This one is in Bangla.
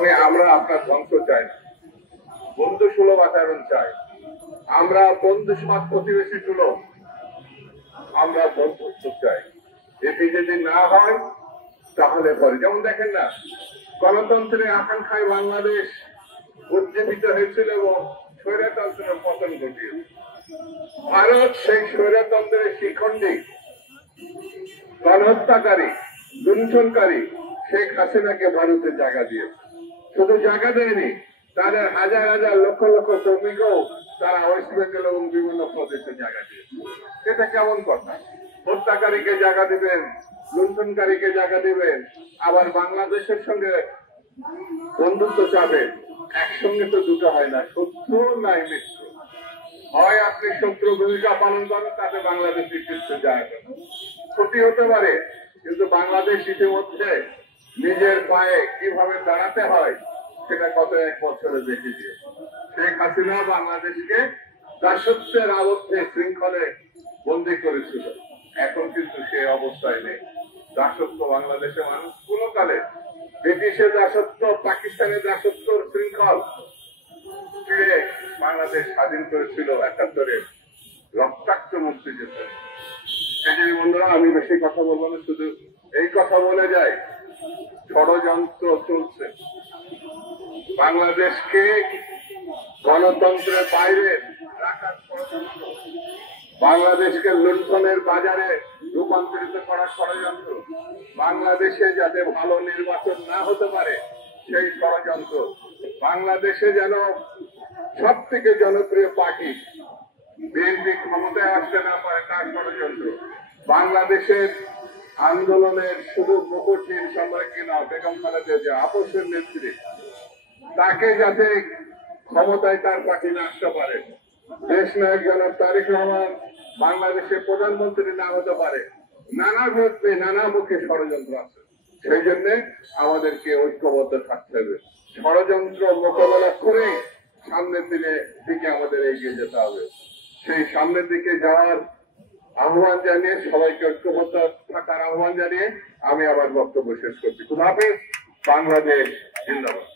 তবে আমরা আপনার ধ্বংস চাই না, বন্ধু সুলভ আচরণ চাই। আমরা বন্ধু সমাজ প্রতিবেশী সুলভ, আমরা বন্ধুত্ব চাই। এটি যদি না হয় তাহলে পরে, যেমন দেখেন না, গণতন্ত্রের আকাঙ্ক্ষায় বাংলাদেশ উজ্জীবিত হয়েছিল এবং স্বৈরতন্ত্রের পতন ঘটিয়েছে। ভারত সেই স্বৈরতন্ত্রের শিখণ্ডী, গণহত্যাকারী, লুণ্ঠনকারী শেখ হাসিনাকে ভারতের জায়গা দিয়েছে। শুধু জায়গা দেয়নি, তাদের হাজার হাজার লক্ষ লক্ষ শ্রমিকও তারা ওয়েস্ট বেঙ্গল এবং বিভিন্ন প্রদেশে জায়গা দিয়েছে। এটা কেমন কথা? হত্যাকারীকে জায়গা দিবেন, লুণ্ঠনকারীকে জায়গা দিবেন, আবার বাংলাদেশের সঙ্গে বন্ধুত্ব চাবেন। একসঙ্গে তো দুটো হয় না, শত্রু নাই মিত্র। হয় আপনি শত্রু ভূমিকা পালন করেন, তাতে বাংলাদেশের কিছু যায় না, ক্ষতি হতে পারে, কিন্তু বাংলাদেশ ইতিমধ্যে নিজের পায়ে কিভাবে দাঁড়াতে হয় সেটা গত এক বছরে দেখে দিয়েছে। শেখ হাসিনা বাংলাদেশকে দাসত্বের আবদ্ধে শৃঙ্খলে বন্দী করেছিল, এখন কিন্তু সে অবস্থায় নেই। দাসত্ব বাংলাদেশের মানুষ কোনকালে ব্রিটিশের দাসত্ব, পাকিস্তানের দাসত্ব শৃঙ্খল ছিঁড়ে বাংলাদেশ স্বাধীন করেছিল ৭১-এর রক্তাক্ত মুক্তিযুদ্ধে। সেই জন্য বন্ধুরা, আমি বেশি কথা বলবো না, শুধু এই কথা বলে যাই, ষড়যন্ত্র চলছে। বাংলাদেশকে গণতন্ত্রের বাইরে রাখার ষড়যন্ত্র, বাংলাদেশকে লুণ্ঠনের বাজারে রূপান্তরিত করার ষড়যন্ত্র, বাংলাদেশে যাতে ভালো নির্বাচন না হতে পারে সেই ষড়যন্ত্র, বাংলাদেশে যেন সব থেকে জনপ্রিয় পার্টি বিএনপি ক্ষমতায় আসতে না পারে তার ষড়যন্ত্র, বাংলাদেশের আন্দোলনের শুধু মুখোশহীন সম্রাজ্ঞী না, বেগম খালেদা জিয়া আপসের নেত্রী, তাকে যাতে ক্ষমতায় তার পার্টি না আসতে পারে, দেশ নায়ক জনাব তারেক রহমান বাংলাদেশের প্রধানমন্ত্রী না হতে পারে, নানা ক্ষেত্রে নানা মুখে ষড়যন্ত্র আছে। সেই জন্য আমাদেরকে ঐক্যবদ্ধ থাকতে হবে, ষড়যন্ত্র মোকাবেলা করে সামনের দিকে আমাদের এগিয়ে যেতে হবে। সেই সামনের দিকে যাওয়ার আহ্বান জানিয়ে, সবাইকে ঐক্যবদ্ধ থাকার আহ্বান জানিয়ে আমি আমার বক্তব্য শেষ করছি। খুদা হাফেজ। বাংলাদেশ জিন্দাবাদ।